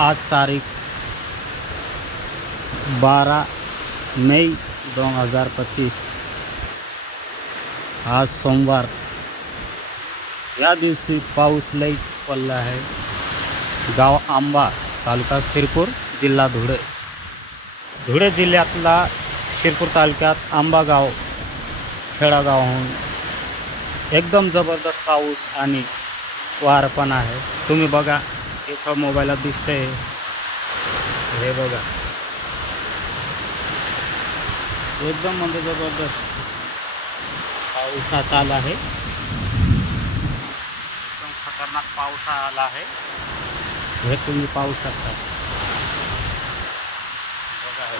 आज तारीख 12 मई 2025। आज सोमवार। या दिवशी पाऊस लई पडला आहे। गाव आंबा, तालुका शिरपूर, जिल्हा धुळे। धुळे जिल्ह्यातला शिरपूर तालुक्यात आंबा गाव खेडागावहून एकदम जबरदस्त पाऊस आणि वार पण आहे। तुम्ही बघा, इथं मोबाईलात दिसतंय, हे बघा, एकदम म्हणजे जबरदस्त पाऊस आला आहे। एकदम खतरनाक पाऊस आला आहे, हे तुम्ही पाहू शकता। बघा हे।